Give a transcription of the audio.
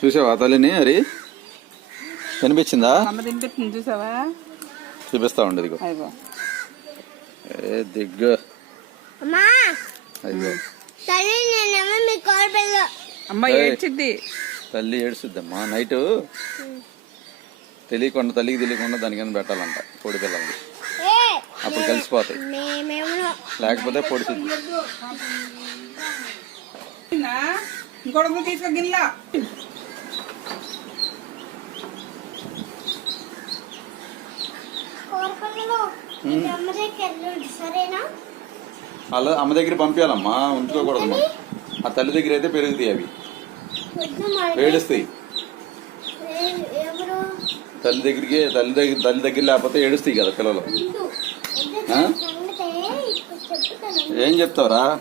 చూసావా తల్లిని అరి కనిపించిందా? అమ్మ తినిపిస్తుంది చూసావా? చూపిస్తా ఉండదు ఇగో. అయ్యో ఏ దిగ్గు అయ్యో అమ్మ ఏడ్చిద్ది. తల్లి ఏడుస్తుద్దమ్మా. నైట్ తెలియకుండా తల్లికి తెలియకుండా దానికైనా పెట్టాలంట పొడి పిల్లల్ని, అప్పుడు కలిసిపోతాయి. లేకపోతే పొడిచిద్ది. ఇంకోటి తీసుకో గిన్నెలా. అలా అమ్మ దగ్గర పంపించాలమ్మా, ఉంచుకోకూడదు. ఆ తల్లి దగ్గర అయితే పెరుగుతాయి, అవి ఏడుస్తాయి. తల్లి దగ్గర లేకపోతే ఏడుస్తాయి కదా పిల్లలు. ఏం చెప్తావురా?